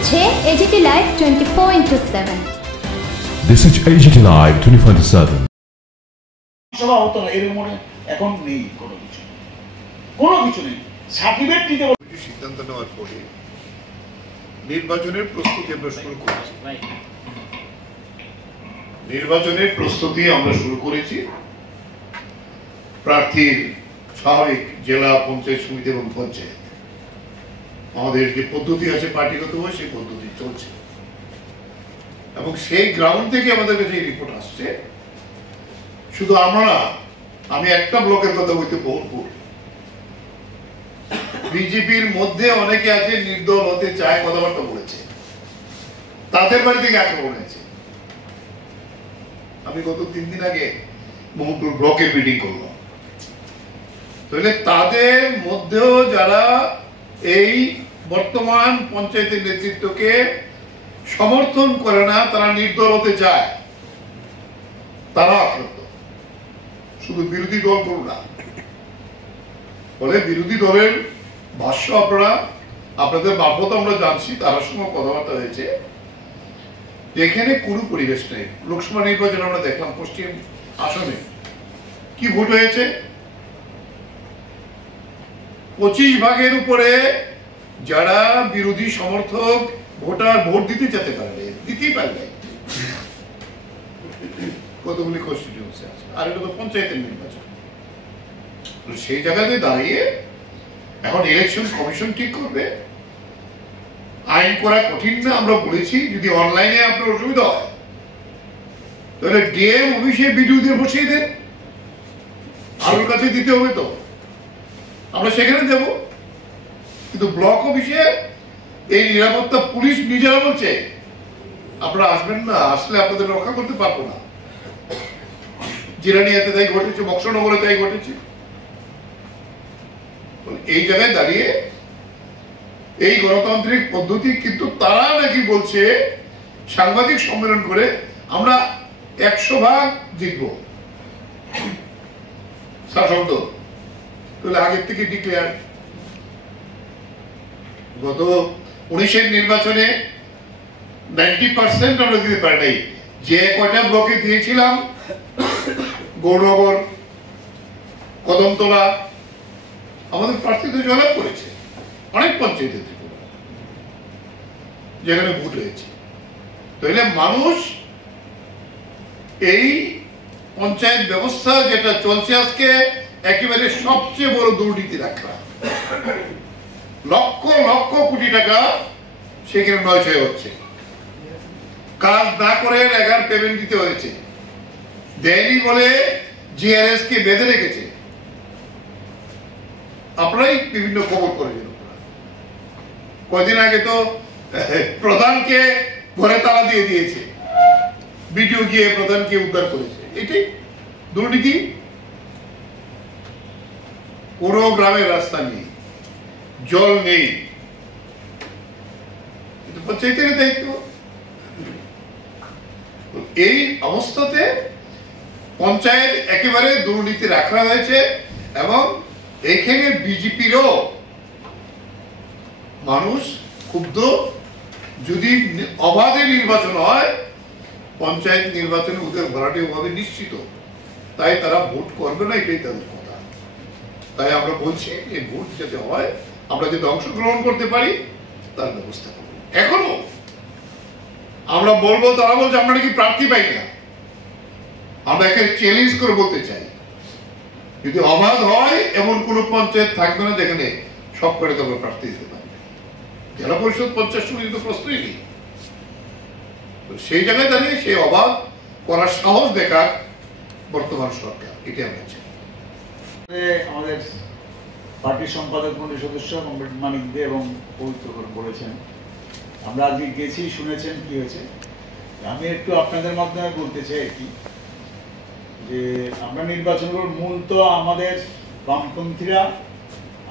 দেখছে AGT Live 24/7। This is AGT Live 24/7। সভা হতো না এর মনে এখন নেই কোনো কিছু নেই। সার্টিফিকেট দিতে সিদ্ধান্ত নেওয়ার পরে নির্বাচনের প্রস্তুতি আমরা শুরু করেছি। প্রার্থীর স্বাভাবিক জেলা পঞ্চায়েত সমিতি এবং পঞ্চায়েত আমাদের যে পদ্ধতি আছে পার্টিগতভাবে সেই পদ্ধতি চলছে এবং সেই গ্রাউন্ড থেকে আমাদের কাছে এই রিপোর্ট আসছে। শুধু আমরা, আমি একটা ব্লকের কথা বলতে বহুপুর, বিজেপির মধ্যে অনেকে আছে নির্দল হতে চায়, কথাবার্তা বলেছে, তাদের বাড়ি থেকে আক্রমণ হয়েছে। আমি গত 3 দিন আগে বহুপুর ব্লকে মিটিং করলাম, তাহলে তাদের মধ্যেও যারা এই বর্তমান পঞ্চায়েতের নেতৃত্বকে সমর্থন করে না, তারা নির্দল হতে চায়, তারা আক্রান্ত। শুধু বিরোধী দল করুন না, বলে বিরোধী দলের ভাষ্য আপনাদের মারফত আমরা জানছি, তার সঙ্গে কথাবার্তা হয়েছে, এখানে কোনো পরিবেশ নেই। লোকসভা নির্বাচন আমরা দেখলাম পশ্চিম আসনে কি ভোট হয়েছে, 25 ভাগের উপরে যারা বিরোধী সমর্থক ভোটার ভোট দিতে যেতে পারবে, দিতেই পারবে। কতগুলি কনস্টিটিউয়েন্সি আছে, আর এটা তো পঞ্চায়েতের নির্বাচন। সেই জায়গাতে দাঁড়িয়ে এখন ইলেকশন কমিশন ঠিক করবে। আইন করা কঠিন না, আমরা বলেছি যদি অনলাইনে আপনার অসুবিধা হয় তাহলে ডিএম অফিসে বিডিওদের বসিয়ে দেন, আলোর কাছে দিতে হবে তো, আমরা সেখানে দেব। কিন্তু ব্লক অফিসে এই নিরাপত্তা পুলিশ নিজেরা বলছে আপনারা আসবেন না, আসলে আপনাদের রক্ষা করতে পারবো না। জিরানিয়াতে তাই ঘটেছে, বক্সনগরে তাই ঘটেছে। এই জায়গায় দাঁড়িয়ে এই গণতান্ত্রিক পদ্ধতি, কিন্তু তারা নাকি বলছে সাংবাদিক সম্মেলন করে আমরা 100 ভাগ জিতবো শাসক দল। তাহলে আগের থেকে ডিক্লেয়ার, গত 19-এর নির্বাচনে 90% আমরা দিতে পারি নাই। যে কয়টা ব্লকে দিয়েছিলাম, গৌরনগর, কদমতলা, আমাদের প্রার্থীদের জয়লাভ করেছে। অনেক পঞ্চায়েতের থেকে যেখানে ভোট হয়েছে। তাহলে মানুষ এই পঞ্চায়েত ব্যবস্থা যেটা চলছে আজকে একেবারে সবচেয়ে বড় দুর্নীতি রাখা, লক্ষ লক্ষ কোটি টাকা সেখানে নয়ছয় হচ্ছে। কাজ না করে 11 পেমেন্ট দিতে হয়েছে, দেয়নি বলে জিআরএস কে বেঁধে রেখেছে। আপনারাই বিভিন্ন খবর করেছেন। কয়দিন আগে তো প্রধানকে ঘরে তালা দিয়ে দিয়েছে, বিডিও গিয়ে প্রধানকে উদ্ধার করেছে। এটাই দুর্নীতি। কোন গ্রামের রাস্তা নেই, জল নেই, এটা পঞ্চায়েতের দায়িত্ব। এই অবস্থাতে পঞ্চায়েত একেবারে দুর্নীতি রাখা হয়েছে এবং এখানে বিজেপিরও মানুষ ক্ষুব্ধ। যদি অবাধে নির্বাচন হয়, পঞ্চায়েত নির্বাচনে ওদের ভরাটি হবে নিশ্চিত, তাই তারা ভোট করবে না, এটাই তাদের কথা। তাই আমরা বলছি এই ভোট যাতে হয়, আমরা যদি অংশগ্রহণ করতে পারি তার ব্যবস্থা করব। এখনো আমরা বলবো, তারা বলছে আমরা নাকি প্রার্থী পাই না। আমরা একে চ্যালেঞ্জ করে বলতে চাই, যদি অবাধ হয় এমন কোন পঞ্চায়েত থাকবে না যেখানে সব করে তোমরা প্রার্থী দিতে পারবে। জেলা পরিষদ 50 সমিতি তো প্রশ্নই নেই। সেই জায়গায় দাঁড়িয়ে সেই অবাধ করার সাহস দেখার বর্তমান সরকার, এটি আমরা চাই। আমাদের পার্টির সম্পাদক মন্ডলীর সদস্য মানিক দে এবং পবিত্র বলেছেন, আমরা আজকে গেছি, শুনেছেন কি হয়েছে। আমি একটু আপনাদের মাধ্যমে বলতে চাই আর কি, যে আমরা নির্বাচনের মূল তো আমাদের বামপন্থীরা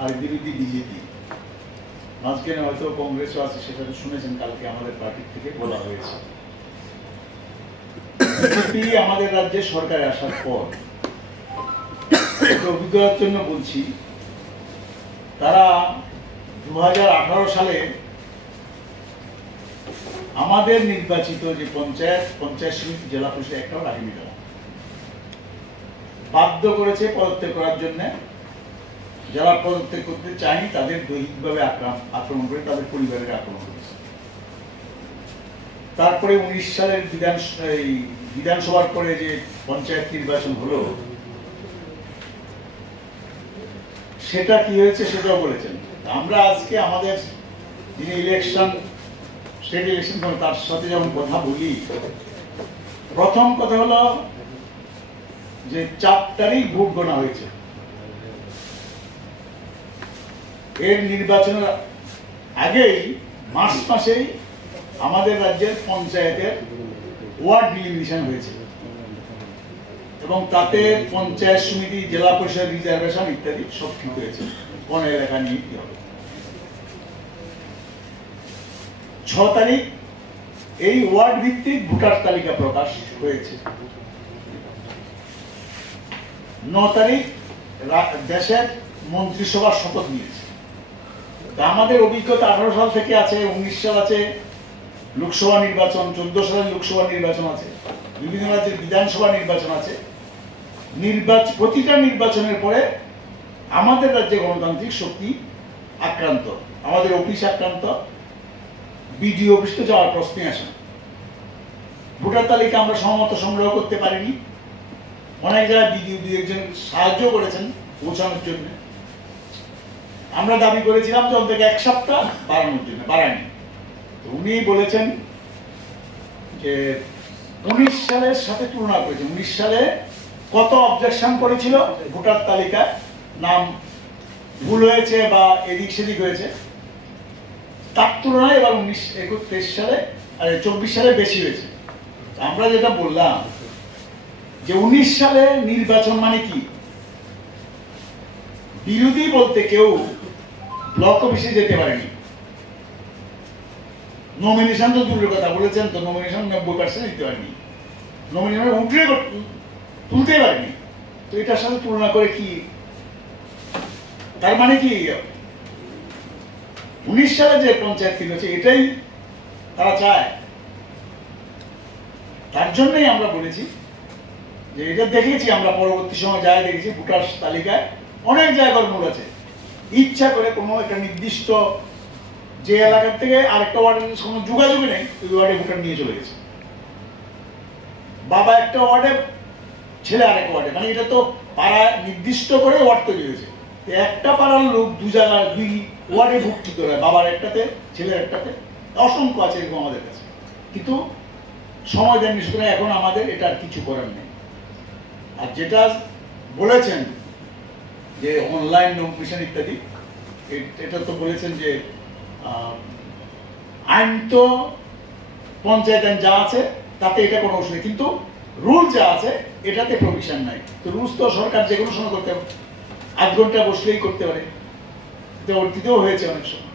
আর বিরোধী বিজেপি, মাঝখানে হয়তো কংগ্রেসও আছে, সেটা শুনেছেন কালকে আমাদের পার্টি থেকে বলা হয়েছে। বিজেপি আমাদের রাজ্যে সরকারে আসার পর, অভিজ্ঞতার জন্য বলছি, তারা 2018 সালে আমাদের নির্বাচিত যে পঞ্চায়েত সমিতি, জেলা পরিষদ একটাও রাখেনি, তারা বাধ্য করেছে পদত্যাগ করার জন্য। যারা পদত্যাগ করতে চায়নি তাদের দৈহিকভাবে আক্রমণ করে, তাদের পরিবারের আক্রমণ করেছে। তারপরে 19 সালের বিধানসভার পরে যে পঞ্চায়েত নির্বাচন হলো, সেটা কি হয়েছে সেটাও বলেছেন। আমরা আজকে আমাদের যিনি স্টেট ইলেকশন তার সাথে যখন কথা বলি, প্রথম কথা হলো যে 4 তারিখ ভোট গণা হয়েছে। এর নির্বাচনের আগেই মার্চ মাসেই আমাদের রাজ্যের পঞ্চায়েতের ওয়ার্ড ডিলিমিনেশন হয়েছে এবং তাতে পঞ্চায়েত সমিতি, জেলা পরিষদ রিজার্ভেশন ইত্যাদি সব ঠিক হয়েছে, কোন এলাকা নিয়ে কি হবে। 6 তারিখ এই ওয়ার্ড ভিত্তিক ভোটার তালিকা প্রকাশ হয়েছে। 9 তারিখ দেশের মন্ত্রিসভা শপথ নিয়েছে। আমাদের অভিজ্ঞতা 18 সাল থেকে আছে, 19 সাল আছে লোকসভা নির্বাচন, 14 সালের লোকসভা নির্বাচন আছে, বিভিন্ন রাজ্যের বিধানসভা নির্বাচন আছে। প্রতিটা নির্বাচনের পরে আমাদের রাজ্যে গণতান্ত্রিক শক্তি আক্রান্ত, আমাদের অফিস আক্রান্ত, বিডিও অফিসে যাওয়ার প্রশ্নই আসে না। ভোটার তালিকা আমরা সময়মতো সংগ্রহ করতে পারিনি, অনেক জায়গায় বিডিও 2-1 সাহায্য করেছেন পৌঁছানোর জন্য। আমরা দাবি করেছিলাম যে অন্তত 1 সপ্তাহ বাড়ানোর জন্য, বাড়ায়নি। উনি বলেছেন যে 19 সালের সাথে তুলনা করেছেন, 19 সালে কত অবজেকশন করেছিল ভোটার তালিকায়, নাম ভুল হয়েছে বা এদিক সেদিক হয়েছে, তার তুলনায় এবার 23 সালে আর 24 সালে বেশি হয়েছে। আমরা যেটা বললাম যে 19 সালে নির্বাচন মানে কি, বিরোধী বলতে কেউ ব্লক অফিসে যেতে পারেনি, নমিনেশন তো দূরের কথা, বলেছেন তো নমিনেশন 90% দিতে পারেনি, নমিনেশন তুলতে পারেনি। তো এটার সাথে তুলনা করে কি, তার মানে কি 19 সালে যে পঞ্চায়েত হয়েছে এটাই তারা চায়। তার জন্যই আমরা বলেছি যে এটা দেখেছি, আমরা পরবর্তী সময় যায় দেখেছি ভোটার তালিকায় অনেক জায়গায় গড়বড় আছে, ইচ্ছা করে কোনো একটা নির্দিষ্ট যে এলাকার থেকে আরেকটা ওয়ার্ডের কোনো যোগাযোগই নেই, ওই ওয়ার্ডে ভোটার নিয়ে চলে গেছে। বাবা একটা ওয়ার্ডে, ছেলে আরেকটা ওয়ার্ডে, মানে এটা তো পাড়ায় নির্দিষ্ট করে ওয়ার্ড তৈরি হয়েছে। একটা পাড়ার লোক 2 জায়গায় 2 ওয়ার্ডে ভোট কি করে, বাবার একটাতে ছেলের একটাতে, অসংখ্য আছে এরকম আমাদের কাছে, কিন্তু সময় দেননি। সুতরাং এখন আমাদের এটা আর কিছু করার নেই। আর যেটা বলেছেন যে অনলাইন নমিনেশন ইত্যাদি, এটা তো বলেছেন যে আইন তো পঞ্চায়েত আইন যা আছে তাতে এটা কোনো অসুবিধা, কিন্তু রুল যা আছে এটাতে প্রভিশন নাই। তো রুলস তো সরকার যে কোনো সময় করতে পারে, 8 ঘন্টা বসলেই করতে পারে, অতীতেও হয়েছে অনেক সময়।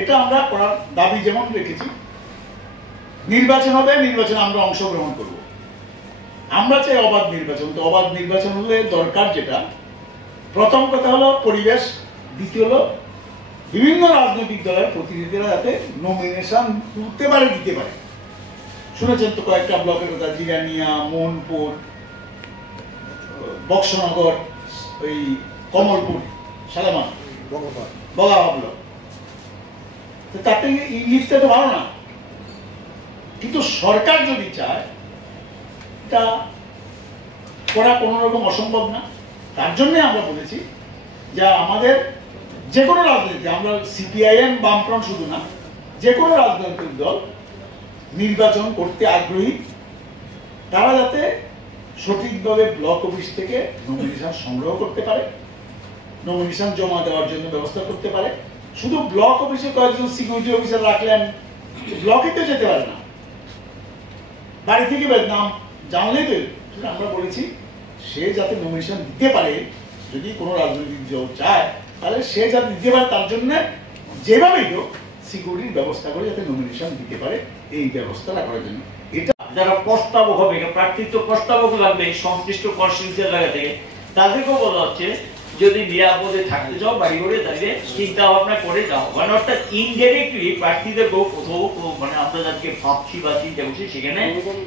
এটা আমরা করার দাবি যেমন রেখেছি, নির্বাচন হবে, নির্বাচনে আমরা অংশগ্রহণ করব, আমরা চাই অবাধ নির্বাচন। তো অবাধ নির্বাচন হলে দরকার যেটা, প্রথম কথা হলো পরিবেশ, দ্বিতীয় হলো বিভিন্ন রাজনৈতিক দলের প্রতিনিধিরা যাতে নমিনেশন তুলতে পারে, দিতে পারে। শুনেছেন তো কয়েকটা ব্লকের কথা, জিরানিয়া, মোহনপুর, বক্সনগর, ওই কমলপুর, সালামান, বগাহা ব্লক। তাতে ইংলিশটা তো ভালো না, কিন্তু সরকার যদি চায় এটা করা কোনো রকম অসম্ভব না। তার জন্য আমরা বলেছি যে আমাদের যে কোনো রাজনীতি, আমরা সিপিআইএম বামফ্রন্ট শুধু না, যে কোনো রাজনৈতিক দল নির্বাচন করতে আগ্রহী, তারা যাতে সঠিকভাবে ব্লক অফিস থেকে নমিনেশন সংগ্রহ করতে পারে, নমিনেশন জমা দেওয়ার জন্য ব্যবস্থা করতে পারে। শুধু ব্লক অফিসে কয়েকজন সিকিউরিটি অফিসার রাখলেন, ব্লকে তো যেতে পারে না, বাড়ি থেকে নাম জানলেই তো। আমরা বলেছি সে যাতে নমিনেশন দিতে পারে, যদি কোনো রাজনৈতিক দল চায় তাহলে সে যাতে দিতে পারে, তার জন্য যেভাবেই হোক সিকিউরিটির ব্যবস্থা করে যাতে নমিনেশন দিতে পারে, এই ব্যবস্থা রাখার জন্য। এটা যারা প্রস্তাবক হবে, প্রার্থিত্ব প্রস্তাবক লাগবে সংশ্লিষ্ট কনস্টিটিউয়েন্সি এলাকা থেকে, তাদেরকেও বলা হচ্ছে যদি নিরাপদে থাকতে চাও বাড়ি ঘরে তাহলে চিন্তা ভাবনা করে যাও, মানে অর্থাৎ ইনডাইরেক্টলি প্রার্থীদেরকেও কোথাও মানে আমরা যাদেরকে ভাবছি বা চিন্তা করছি সেখানে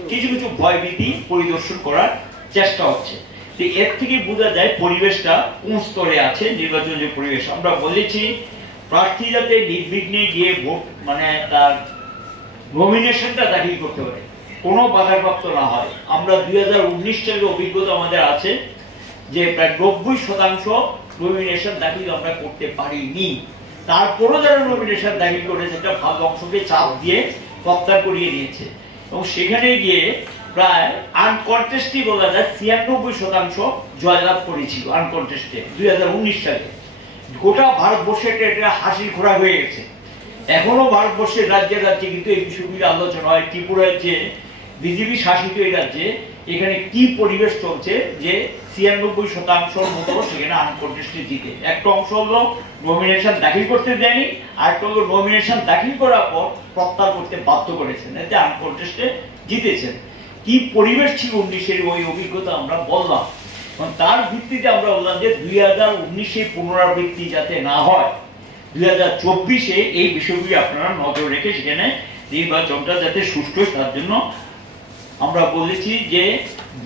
কিছু কিছু ভয়ভীতি পরিদর্শন করার চেষ্টা হচ্ছে। তো এর থেকে বোঝা যায় পরিবেশটা কোন স্তরে আছে, নির্বাচন যে পরিবেশ। আমরা বলেছি প্রার্থী যাতে নির্বিঘ্নে গিয়ে ভোট মানে তার নমিনেশনটা দাখিল করতে পারে, কোনো বাধাপ্রাপ্ত না হয়। আমরা 2019 সালের অভিজ্ঞতা আমাদের আছে যে প্রায় 90% নমিনেশন দাখিল আমরা করতে পারিনি। তারপরও যারা নমিনেশন দাখিল করেছে একটা ভাগ অংশকে চাপ দিয়ে প্রত্যাহার করিয়ে নিয়েছে এবং সেখানে গিয়ে প্রায় আনকন্টেস্টই বলা যায় 96% জয়লাভ করেছিল আনকন্টেস্টে 2019 সালে। গোটা ভারতবর্ষে এটা হাসির খোরাক হয়ে গেছে। এখনো ভারতবর্ষের রাজ্যে রাজ্যে কিন্তু এই বিষয়গুলি আলোচনা হয়। ত্রিপুরার যে বিজেপি শাসিত এই রাজ্যে এখানে কি পরিবেশ চলছে যে 96% মতো সেখানে আনকন্টেস্টে জিতে। একটা অংশ হলো নমিনেশন দাখিল করতে দেয়নি, আর একটা হলো নমিনেশন দাখিল করার পর প্রত্যাহার করতে বাধ্য করেছেন, এতে আনকন্টেস্টে জিতেছেন। কি পরিবেশ ছিল 19-এর ওই অভিজ্ঞতা আমরা বললাম। তার ভিত্তিতে আমরা বললাম যে 2019-এ পুনরাবৃত্তি যাতে না হয়, 2024-এ এই বিষয়গুলি আপনারা নজর রেখে সেখানে নির্বাচনটা যাতে সুষ্ঠু তার জন্য আমরা বলেছি যে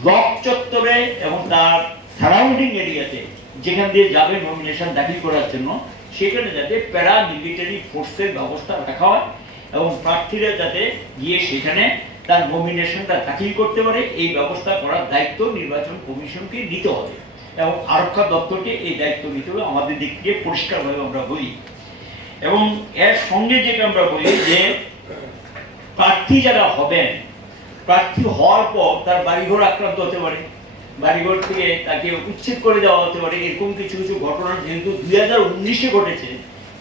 ব্লক চত্বরে এবং তার সারাউন্ডিং এরিয়াতে যেখান দিয়ে যাবে নমিনেশন দাখিল করার জন্য সেখানে যাতে প্যারা মিলিটারি ফোর্সের ব্যবস্থা রাখা হয় এবং প্রার্থীরা যাতে গিয়ে সেখানে তার নমিনেশনটা দাখিল করতে পারে এই ব্যবস্থা করার দায়িত্ব নির্বাচন কমিশনকে নিতে হবে এবং আরক্ষা দপ্তরকে এই দায়িত্ব নিতে হবে। আমাদের দিক থেকে পরিষ্কারভাবে আমরা বলি এবং এর সঙ্গে যেটা আমরা বলি যে প্রার্থী যারা হবেন, প্রার্থী হওয়ার পর তার বাড়িঘর আক্রান্ত হতে পারে, বাড়িঘর থেকে তাকে উচ্ছেদ করে দেওয়া হতে পারে, এরকম কিছু কিছু ঘটনা যেহেতু 2019-এ ঘটেছে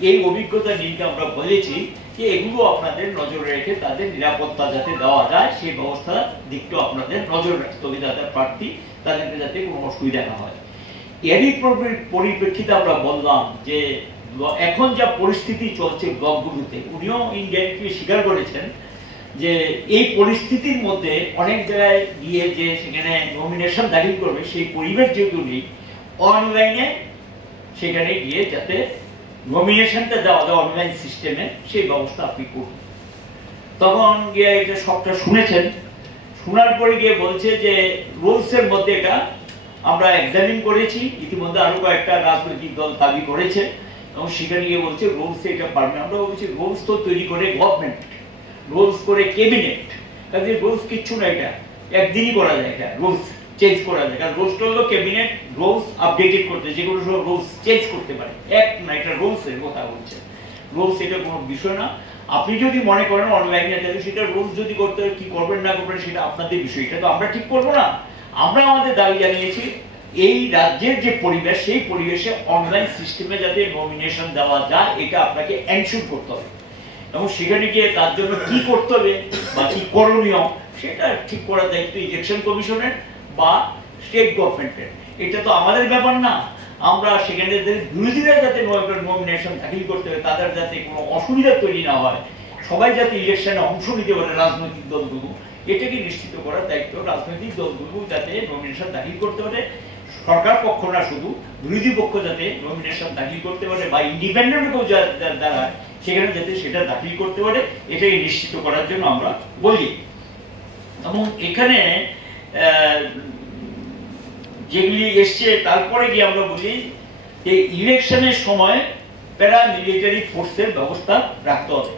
এই অভিজ্ঞতা নিয়ে আমরা বলেছি যে এগুলো আপনাদের নজরে রেখে তাদের নিরাপত্তা যাতে দেওয়া যায় সেই ব্যবস্থার দিকটাও আপনাদের নজর রাখতে হবে, যাতে প্রার্থী তাদেরকে যাতে কোনো অসুবিধা না হয়। এরই পরিপ্রেক্ষিতে আমরা বললাম যে এখন যা পরিস্থিতি চলছে ব্লকগুলোতে, উনিও ইনডাইরেক্টলি স্বীকার করেছেন যে এই পরিস্থিতির মধ্যে অনেক জায়গায় গিয়ে যে সেখানে নমিনেশন দাখিল করবে সেই পরিবেশ যেহেতু নেই, অনলাইনে সেখানে গিয়ে যাতে নমিনেশনটা দেওয়া যায় অনলাইন সিস্টেমে সেই ব্যবস্থা আপনি করুন। তখন গিয়ে এটা সবটা শুনেছেন, শোনার পরে গিয়ে বলছে যে রুলসের মধ্যে এটা আমরা এক্সামিন করেছি, ইতিমধ্যে আরো কয়েকটা রাজনৈতিক দল দাবি করেছে এবং সেখানে গিয়ে বলছে রুলস এটা পারবে। আমরা বলছি রুলস তো তৈরি করে গভর্নমেন্ট, রুলস করে ক্যাবিনেট, কাজে রুলস কিচ্ছু না, এটা একদিনই করা যায়, এটা রুলস চেঞ্জ করা যায়। কারণ রুলসটা হলো ক্যাবিনেট রুলস আপডেটেড করতে, যেগুলো সব রুলস চেঞ্জ করতে পারে, এক না এটা রুলসের কথা বলছে। রুলস এটা কোনো বিষয় না। আপনি যদি মনে করেন অনলাইনে তাহলে সেটা রুলস যদি করতে কি করবেন না করবেন সেটা আপনাদের বিষয়, এটা তো আমরা ঠিক করবো না। আমরা আমাদের দাবি জানিয়েছি এই রাজ্যের যে পরিবেশ সেই পরিবেশে অনলাইন সিস্টেমে যাতে নমিনেশন দেওয়া যায় এটা আপনাকে এনশিওর করতে হবে এবং সেখানে গিয়ে তার জন্য কি করতে হবে বা কি করণীয় সেটা ঠিক করার দায়িত্ব ইলেকশন কমিশনের বা স্টেট গভর্নমেন্টের, এটা তো আমাদের ব্যাপার না। আমরা সেখানে বিরোধীরা যাতে নমিনেশন দাখিল করতে হবে, তাদের যাতে কোনো অসুবিধা তৈরি না হয়, সবাই যাতে ইলেকশনে অংশ নিতে পারে রাজনৈতিক দলগুলো, এটাকে নিশ্চিত করার দায়িত্ব রাজনৈতিক দলগুলো যাতে নমিনেশন দাখিল করতে পারে, সরকার পক্ষ না শুধু বিরোধী পক্ষ যাতে নমিনেশন দাখিল করতে পারে বা ইন্ডিপেন্ডেন্ট কেউ দ্বারা সেখানে যাতে সেটা দাখিল করতে পারে, এটাকে নিশ্চিত করার জন্য আমরা বলি। এবং এখানে যেগুলি এসছে তারপরে গিয়ে আমরা বলি যে ইলেকশনের সময় প্যারা মিলিটারি ফোর্সের ব্যবস্থা রাখতে হবে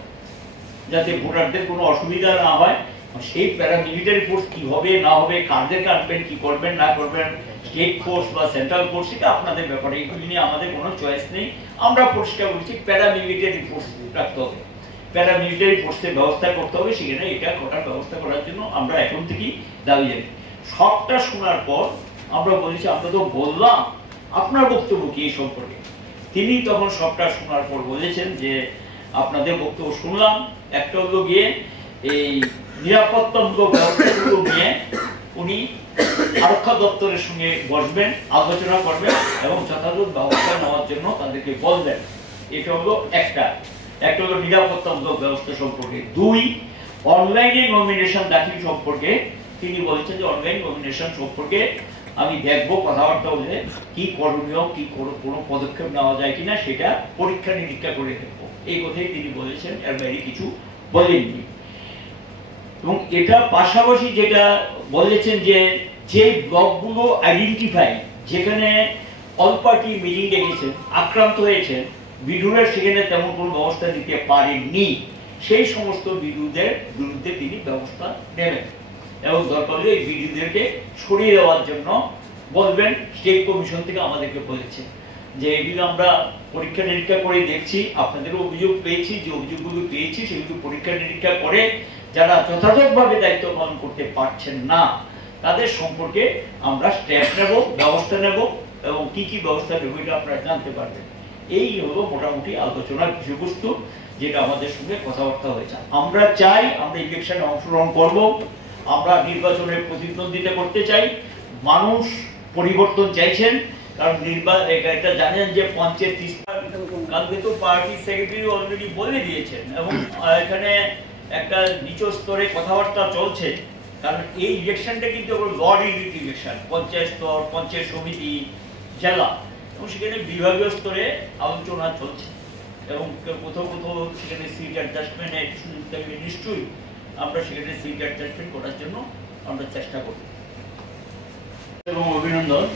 যাতে ভোটারদের কোনো অসুবিধা না হয়। সেই প্যারা মিলিটারি ফোর্স কি হবে না হবে, কাদের কাটবেন, কি করবেন না করবেন, স্টেট ফোর্স বা সেন্ট্রাল ফোর্স, সেটা আপনাদের ব্যাপারে, এগুলি নিয়ে আমাদের কোনো চয়েস নেই। আমরা পরিষ্কার বলছি প্যারা মিলিটারি ফোর্স রাখতে হবে, প্যারা মিলিটারি ফোর্সের ব্যবস্থা করতে হবে, সেখানে এটা করার ব্যবস্থা করার জন্য আমরা এখন থেকেই দাবি জানি। সবটা শোনার পর আমরা বলেছি আমরা তো বললাম আপনার বক্তব্য কি এই সম্পর্কে। তিনি তখন সবটা শোনার পর বলেছেন যে আপনাদের বক্তব্য শুনলাম, একটা হলো গিয়ে এই নিরাপত্তামূলক ব্যবস্থাগুলো নিয়ে উনি আরক্ষা দপ্তরের সঙ্গে বসবেন, আলোচনা করবেন এবং যথাযথ ব্যবস্থা নেওয়ার জন্য তাদেরকে বলবেন। এটা হলো একটা হলো নিরাপত্তামূলক ব্যবস্থা সম্পর্কে। দুই, অনলাইনে নমিনেশন দাখিল সম্পর্কে তিনি বলেছেন যে অনলাইন নমিনেশন সম্পর্কে আমি দেখবো কথাবার্তা হলে কি করণীয়, কি কোনো পদক্ষেপ নেওয়া যায় কিনা সেটা পরীক্ষা নিরীক্ষা করে দেখবো, এই কথাই তিনি বলেছেন, এর বাইরে কিছু বলেননি। এবং এটা পাশাপাশি যেটা বলেছেন যে ব্লকগুলো আইডেন্টিফাই যেখানে অল পার্টি মিটিং ডেকেছেন, আক্রান্ত হয়েছেন, বিডিওরা সেখানে তেমন কোনো ব্যবস্থা নিতে পারেননি, সেই সমস্ত বিডিওদের বিরুদ্ধে তিনি ব্যবস্থা নেবেন এবং দরকার হলে এই বিডিওদেরকে সরিয়ে দেওয়ার জন্য বলবেন। স্টেট কমিশন থেকে আমাদেরকে বলেছে যে এগুলো আমরা পরীক্ষা নিরীক্ষা করে দেখছি, আপনাদেরও অভিযোগ পেয়েছি, যে অভিযোগগুলো পেয়েছি সেগুলো পরীক্ষা নিরীক্ষা করে যারা যথাযথভাবে দায়িত্ব পালন করতে পারছেন না তাদের সম্পর্কে আমরা স্টেপ নেব, ব্যবস্থা নেব এবং কি কি ব্যবস্থা নেব এটা আপনারা জানতে পারবেন। এই হলো মোটামুটি আলোচনার বিষয়বস্তু যেটা আমাদের সঙ্গে কথাবার্তা হয়েছে। আমরা চাই আমরা ইলেকশনে অংশগ্রহণ করব, আমরা নির্বাচনে প্রতিদ্বন্দ্বিতা করতে চাই, মানুষ পরিবর্তন চাইছেন, কারণ এটা জানেন যে পঞ্চায়েত কালকে তো পার্টি সেক্রেটারি অলরেডি বলে দিয়েছেন এবং এখানে একটা নিচু স্তরে কথাবার্তা চলছে, কারণ এই ইলেকশনটা কিন্তু ল রিলেটেড ইলেকশন, পঞ্চায়েত স্তর, পঞ্চায়েত সমিতি, জেলা, এবং সেখানে বিভাগীয় স্তরে আলোচনা চলছে এবং কোথাও কোথাও সেখানে সিট অ্যাডজাস্টমেন্টের সুযোগ থাকবে, নিশ্চয়ই আমরা সেখানে সিট অ্যাডজাস্টমেন্ট করার জন্য আমরা চেষ্টা করব। এবং অভিনন্দন,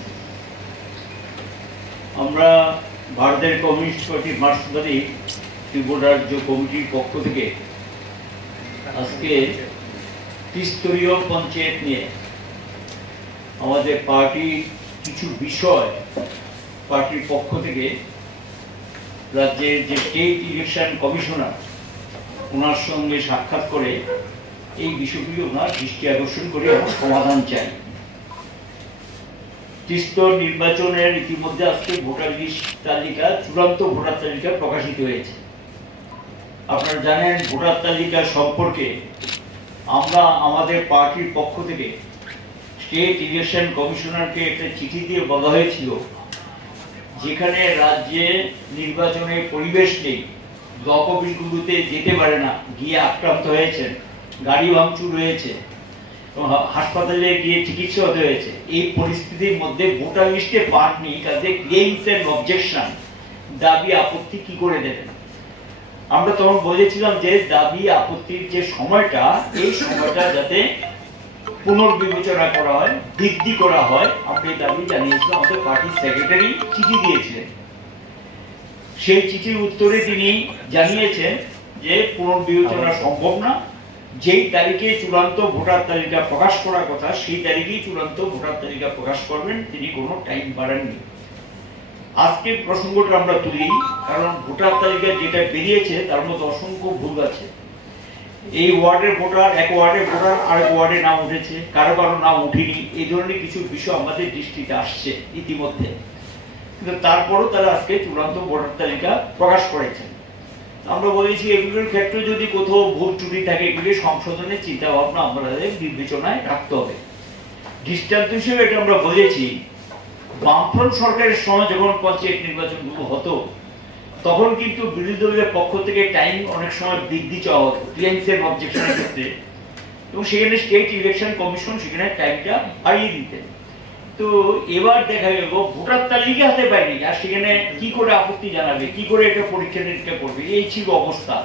আমরা ভারতের কমিউনিস্ট পার্টি মার্ক্সবাদী ত্রিপুরা রাজ্য কমিটির পক্ষ থেকে আজকে ত্রিস্তরীয় পঞ্চায়েত নিয়ে আমাদের পার্টির কিছু বিষয় পার্টির পক্ষ থেকে রাজ্যের যে স্টেট ইলেকশন কমিশনার ওনার সঙ্গে সাক্ষাৎ করে এই বিষয়গুলি ওনার দৃষ্টি আকর্ষণ করে সমাধান চাই। ত্রিস্তর নির্বাচনের ইতিমধ্যে আজকে ভোটার লিস্ট তালিকা, চূড়ান্ত ভোটার তালিকা প্রকাশিত হয়েছে। আপনারা জানেন ভোটার তালিকা সম্পর্কে আমরা আমাদের পার্টির পক্ষ থেকে স্টেট ইলেকশন কমিশনারকে একটা চিঠি দিয়ে বলা হয়েছিল যেখানে রাজ্যে নির্বাচনের পরিবেশ নেই, ব্লক অফিসগুলোতে যেতে পারে না, গিয়ে আক্রান্ত হয়েছেন, গাড়ি ভাঙচুর হয়েছে, হাসপাতালে গিয়ে চিকিৎসা হতে হয়েছে, এই পরিস্থিতির মধ্যে ভোটার লিস্টে পাননি, কাজে ক্লেমস এন্ড অবজেকশন, দাবি আপত্তি কি করে দেবেন। আমরা তখন বলেছিলাম যে দাবি আপত্তির যে সময়টা, এই সময়টা যাতে পুনর্বিবেচনা করা হয়, বৃদ্ধি করা হয়, আমরা এই দাবি জানিয়েছিলাম। আমাদের পার্টির সেক্রেটারি চিঠি দিয়েছিলেন, সেই চিঠির উত্তরে তিনি জানিয়েছেন যে পুনর্বিবেচনা সম্ভব না, যেই তারিখে চূড়ান্ত ভোটার তালিকা প্রকাশ করার কথা সেই তারিখেই চূড়ান্ত ভোটার তালিকা প্রকাশ করবেন, তিনি কোনো টাইম বাড়াননি। আজকে প্রসঙ্গটা আমরা তুলি কারণ ভোটার তালিকা যেটা বেরিয়েছে তার মধ্যে অসংখ্য ভুল আছে। এই ওয়ার্ডের ভোটার এক ওয়ার্ডে ভোটার আরেক ওয়ার্ডে নাম উঠেছে, কারো কারো নাম উঠেনি, এই ধরনের কিছু বিষয় আমাদের দৃষ্টিতে আসছে ইতিমধ্যে, কিন্তু তারপরও তারা আজকে চূড়ান্ত ভোটার তালিকা প্রকাশ করেছেন। আমরা বলেছি এগুলোর ক্ষেত্রে যদি কোথাও ভুল ত্রুটি থাকে এগুলি সংশোধনের চিন্তা ভাবনা আমাদের বিবেচনায় রাখতে হবে। দৃষ্টান্ত হিসেবে এটা আমরা বলেছি বামফ্রন্ট সরকারের সময় যখন পঞ্চায়েত নির্বাচনগুলো হতো তখন কিন্তু বিরোধী দলের পক্ষ থেকে টাইম অনেক সময় বৃদ্ধি চাওয়া হতো ক্লেমস এন্ড অবজেকশনের ক্ষেত্রে, এবং সেখানে স্টেট ইলেকশন কমিশন সেখানে টাইমটা বাড়িয়ে দিতেন। তো এবার দেখা গেল ভোটার তালিকা হাতে পায়নি, আর সেখানে কি করে আপত্তি জানাবে, কি করে এটা পরীক্ষা নিরীক্ষা করবে, এই ছিল অবস্থা।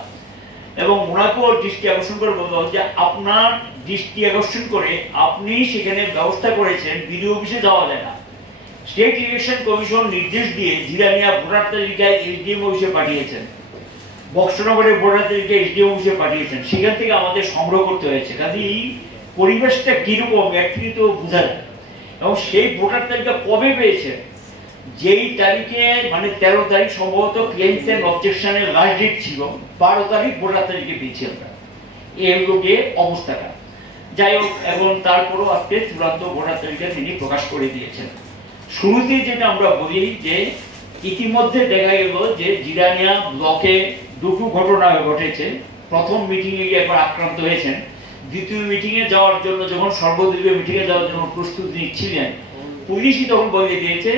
এবং ওনাকেও দৃষ্টি আকর্ষণ করে বলতে হবে যে আপনার দৃষ্টি আকর্ষণ করে আপনি সেখানে ব্যবস্থা করেছেন বিডিও অফিসে যাওয়া যায় না, স্টেট ইলেকশন কমিশন নির্দেশ দিয়ে জিরানিয়া ভোটার তালিকায় এসডিএম অফিসে পাঠিয়েছেন, বক্সনগরের ভোটার তালিকায় এসডিএম অফিসে পাঠিয়েছেন, সেখান থেকে আমাদের সংগ্রহ করতে হয়েছে। কাজে এই পরিবেশটা কিরকম একটি তো বোঝা যায়। এবং সেই ভোটার তালিকা কবে পেয়েছে, যেই তারিখে মানে 13 তারিখ সম্ভবত ক্লেমস এন্ড অবজেকশনের লাস্ট ডেট ছিল, 12 তারিখ ভোটার তালিকা পেয়েছি আমরা, এই লোকে অবস্থাটা। যাই হোক, এবং তারপরও আজকে চূড়ান্ত ভোটার তালিকা তিনি প্রকাশ করে দিয়েছেন। শুরুতে যেটা আমরা বলি যে ইতিমধ্যে দেখা গেল যে জিরানিয়া ব্লকে দুটো ঘটনা ঘটেছে। প্রথম মিটিং এ গিয়ে একবার আক্রান্ত হয়েছেন, দ্বিতীয় মিটিং এ যাওয়ার জন্য যখন সর্বদলীয় মিটিং এ যাওয়ার জন্য প্রস্তুতি নিচ্ছিলেন, পুলিশই তখন বলে দিয়েছে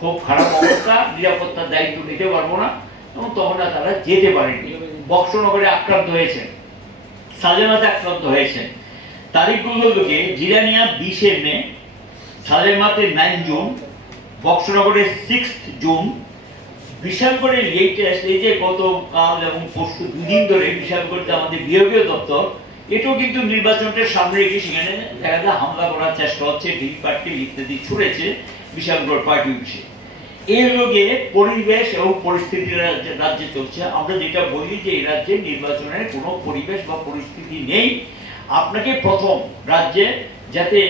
খুব খারাপ অবস্থা, নিরাপত্তার দায়িত্ব নিতে পারবো না, এবং তখন তারা যেতে পারেনি। বক্সনগরে আক্রান্ত হয়েছেন, সালেমাতে আক্রান্ত হয়েছেন। তারিখগুলো লোকে জিরানিয়া 20 মে, সালেমাতে 9 জুন, বক্সনগরে 6 জুন, বিশালগড়ের এই যে গতকাল এবং পরশু 2 দিন ধরে বিশালগড়তে আমাদের বিভাগীয় দপ্তর, এটাও কিন্তু নির্বাচনটা সামনে রেখে সেখানে দেখা যায় হামলা করার চেষ্টা হচ্ছে, ঢিল পাটকেল ইত্যাদি ছুড়েছে বিশালগড় পার্টি অফিসে। এই লোকে পরিবেশ এবং পরিস্থিতি রাজ্যে চলছে। আমরা যেটা বলি যে এই রাজ্যে নির্বাচনের কোনো পরিবেশ বা পরিস্থিতি নেই। আপনাকে প্রথম রাজ্যে যাতে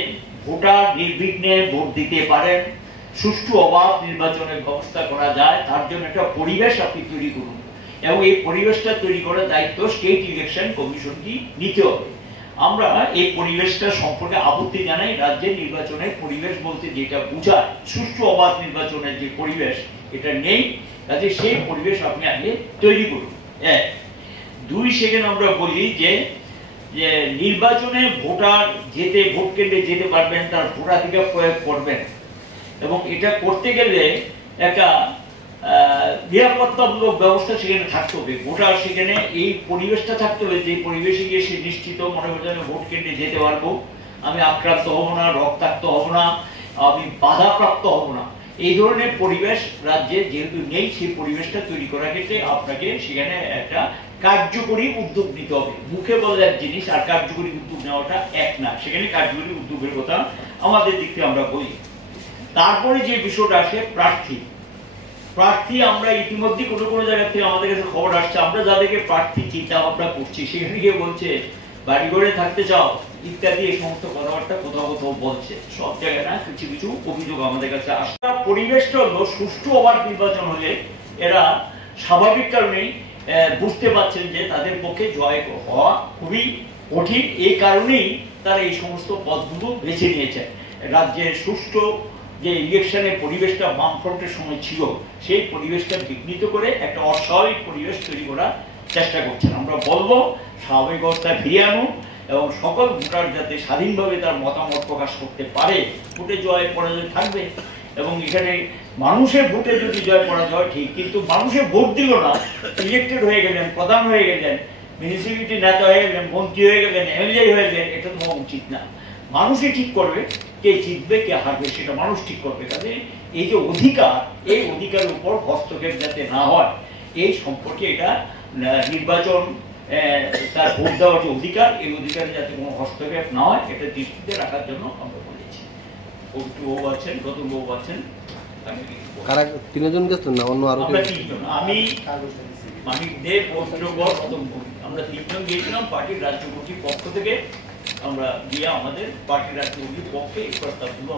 ভোটার নির্বিঘ্নে ভোট দিতে পারেন, সুষ্ঠু অবাধ নির্বাচনের ব্যবস্থা করা যায়, তার জন্য একটা পরিবেশ আপনি তৈরি করুন এবং এই পরিবেশটা তৈরি করার দায়িত্ব স্টেট ইলেকশন কমিশনকে নিতে হবে। আমরা এই পরিবেশটা সম্পর্কে আপত্তি জানাই। রাজ্যের নির্বাচনের পরিবেশ বলতে যেটা বোঝায় সুষ্ঠু অবাধ নির্বাচনের যে পরিবেশ, এটা নেই। কাজে সেই পরিবেশ আপনি আগে তৈরি করুন। 2 সেকেন্ড আমরা বলি যে নির্বাচনে ভোটার ভোট কেন্দ্রে যেতে পারবেন, তার ভোটাধিকার প্রয়োগ করবেন এবং এটা করতে গেলে একটা নিরাপত্তামূলক ব্যবস্থা সেখানে থাকতে হবে। ভোটার সেখানে এই পরিবেশটা থাকতে হবে যে পরিবেশে গিয়ে সে নিশ্চিত মনে করছে আমি ভোট কেন্দ্রে যেতে পারবো, আমি আক্রান্ত হব না, রক্তাক্ত হব না, আমি বাধাপ্রাপ্ত হব না। এই ধরনের পরিবেশ রাজ্যে যেহেতু নেই, সেই পরিবেশটা তৈরি করার ক্ষেত্রে আপনাকে সেখানে একটা কার্যকরী উদ্যোগ নিতে হবে। মুখে বলা এক জিনিস আর কার্যকরী উদ্যোগ নেওয়াটা এক না। সেখানে কার্যকরী উদ্যোগের কথা আমাদের দিক থেকে আমরা বলি। তারপরে যে বিষয়টা আসে প্রার্থী আমরা ইতিমধ্যে কোনো জায়গা থেকে আমাদের কাছে খবর আসছে, আমরা যাদেরকে প্রার্থী চিন্তা ভাবনা করছি সেখানে গিয়ে বলছে বাড়ি ঘরে থাকতে চাও ইত্যাদি এই সমস্ত কথাবার্তা কোথাও বলছে। সব জায়গায় না, কিছু অভিযোগ আমাদের কাছে আসে। পরিবেশটা হলো সুষ্ঠু অবাধ নির্বাচন হলে এরা স্বাভাবিক কারণেই বুঝতে পারছেন যে তাদের পক্ষে জয় হওয়া খুবই কঠিন। এই কারণেই তারা এই সমস্ত পথগুলো বেছে নিয়েছে। রাজ্যের সুষ্ঠু যে ইলেকশনের পরিবেশটা বামফ্রন্টের সময় ছিল, সেই পরিবেশটা বিঘ্নিত করে একটা অস্বাভাবিক পরিবেশ তৈরি করার চেষ্টা করছেন। আমরা বলবো স্বাভাবিক অবস্থায় ফিরিয়ে আনুন এবং সকল ভোটার যাতে স্বাধীনভাবে তার মতামত প্রকাশ করতে পারে। ভোটে জয় পরাজয় থাকবে এবং এখানে মানুষের ভোটে যদি জয় পরাজয় ঠিক, কিন্তু মানুষের ভোট দিল না, ইলেক্টেড হয়ে গেলেন, প্রধান হয়ে গেলেন, মিউনিসিপ্যালিটি নেতা হয়ে গেলেন, মন্ত্রী হয়ে গেলেন, এমএলএ হয়ে গেলেন, এটা তো উচিত না। মানুষই ঠিক করবে কে জিতবে কে হারবে, সেটা মানুষ ঠিক করবে। কাজে এই যে অধিকার, এই অধিকারের উপর হস্তক্ষেপ যাতে না হয়, এই সম্পর্কে এটা নির্বাচন তার ভোট দেওয়ার যে অধিকার, এই অধিকারে যাতে কোনো হস্তক্ষেপ না হয় এটা দৃষ্টিতে রাখার জন্য আমরা বলেছি। বাবু আছেন, রতন বাবু আছেন, কারা 3 জন গেছেন না অন্য আরো? আমরা 3 জন, আমি মানিক দেব, পবিত্রগড়, রতন বাবু, আমরা 3 জন গিয়েছিলাম পার্টির রাজ্য কমিটির পক্ষ থেকে। আমরা গিয়ে আমাদের পার্টির রাজ্য কমিটির পক্ষে এই প্রস্তাবগুলো